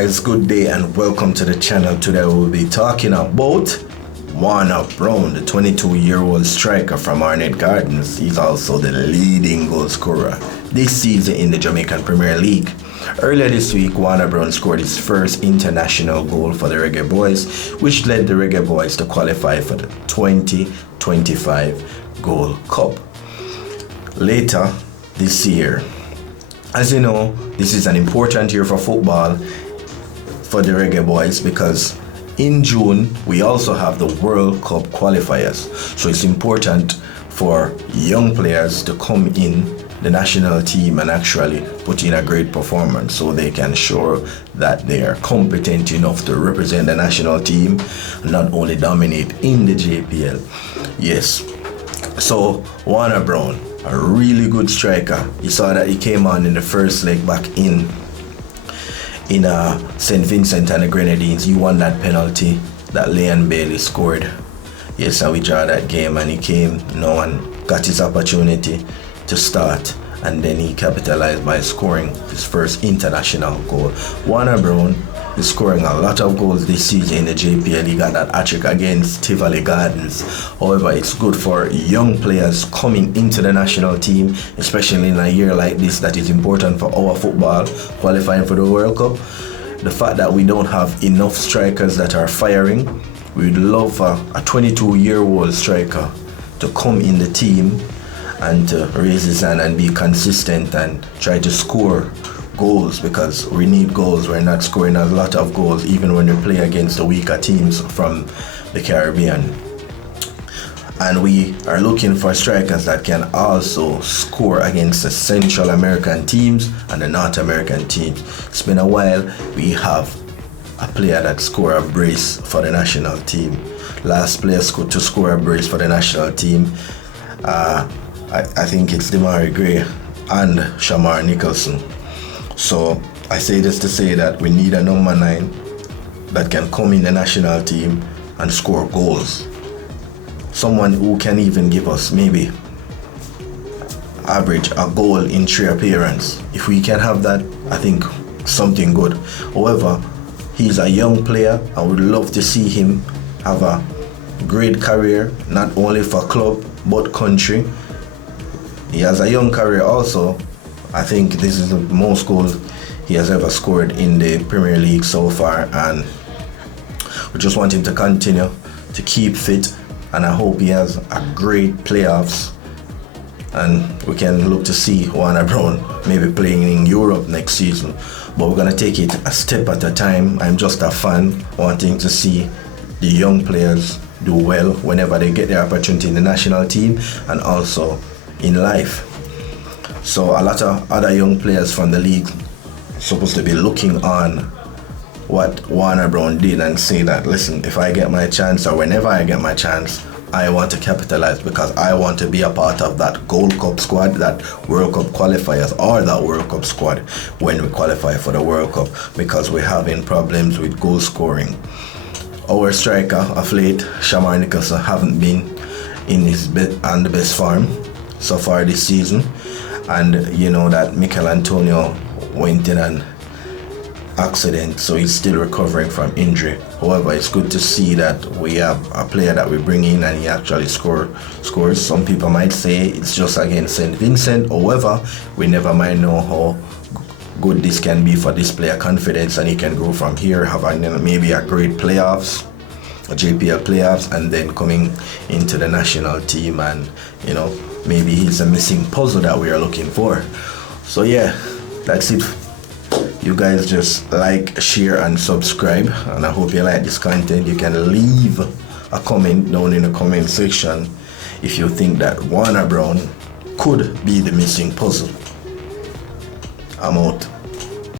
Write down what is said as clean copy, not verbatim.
guys, good day and welcome to the channel. Today we'll be talking about Warner Brown, the 22-year-old striker from Arnett Gardens. He's also the leading goal scorer this season in the Jamaican Premier League. Earlier this week, Warner Brown scored his first international goal for the Reggae Boyz, which led the Reggae Boyz to qualify for the 2025 Gold Cup. Later this year, as you know, this is an important year for football for the Reggae Boyz because in June we also have the World Cup qualifiers. So it's important for young players to come in the national team and actually put in a great performance so they can show that they are competent enough to represent the national team and not only dominate in the JPL. Yes. So Warner Brown, a really good striker. You saw that he came on in the first leg back in St. Vincent and The Grenadines. He won that penalty that Leon Bailey scored. Yes, and we draw that game, and he came, and got his opportunity to start, and then he capitalized by scoring his first international goal. Warner Brown is scoring a lot of goals this season in the JPL. He got that hat-trick against Tivoli Gardens. However, it's good for young players coming into the national team, especially in a year like this that is important for our football, qualifying for the World Cup. The fact that we don't have enough strikers that are firing, we'd love a 22-year-old striker to come in the team and to raise his hand and be consistent and try to score goals, because we need goals. We're not scoring a lot of goals even when we play against the weaker teams from the Caribbean. And we are looking for strikers that can also score against the Central American teams and the North American teams. It's been a while. We have a player that scored a brace for the national team. Last player to score a brace for the national team, I think it's Demari Gray and Shamar Nicholson. So I say this to say that we need a number 9 that can come in the national team and score goals. Someone who can even give us maybe average a goal in 3 appearances. If we can have that, I think something good. However, he's a young player. I would love to see him have a great career, not only for club but country. He has a young career also. I think this is the most goals he has ever scored in the Premier League so far, and we just want him to continue to keep fit, and I hope he has a great playoffs and we can look to see Warner Brown maybe playing in Europe next season. But we're going to take it a step at a time. I'm just a fan wanting to see the young players do well whenever they get their opportunity in the national team and also in life. So a lot of other young players from the league supposed to be looking on what Warner Brown did and say that, listen, if I get my chance or whenever I get my chance, I want to capitalize because I want to be a part of that Gold Cup squad, that World Cup qualifiers, or that World Cup squad when we qualify for the World Cup, because we're having problems with goal scoring. Our striker of late, Shamar Nicholson, haven't been in on the best form so far this season. And you know that Mikel Antonio went in an accident, so he's still recovering from injury. However, it's good to see that we have a player that we bring in and he actually scores. Some people might say it's just against St. Vincent. However, we never might know how good this can be for this player confidence, and he can go from here, having maybe a great playoffs, a JPL playoffs, and then coming into the national team, and maybe he's a missing puzzle that we are looking for. So yeah, that's it. You guys just like, share and subscribe, and I hope you like this content. You can leave a comment down in the comment section if you think that Warner Brown could be the missing puzzle. I'm out.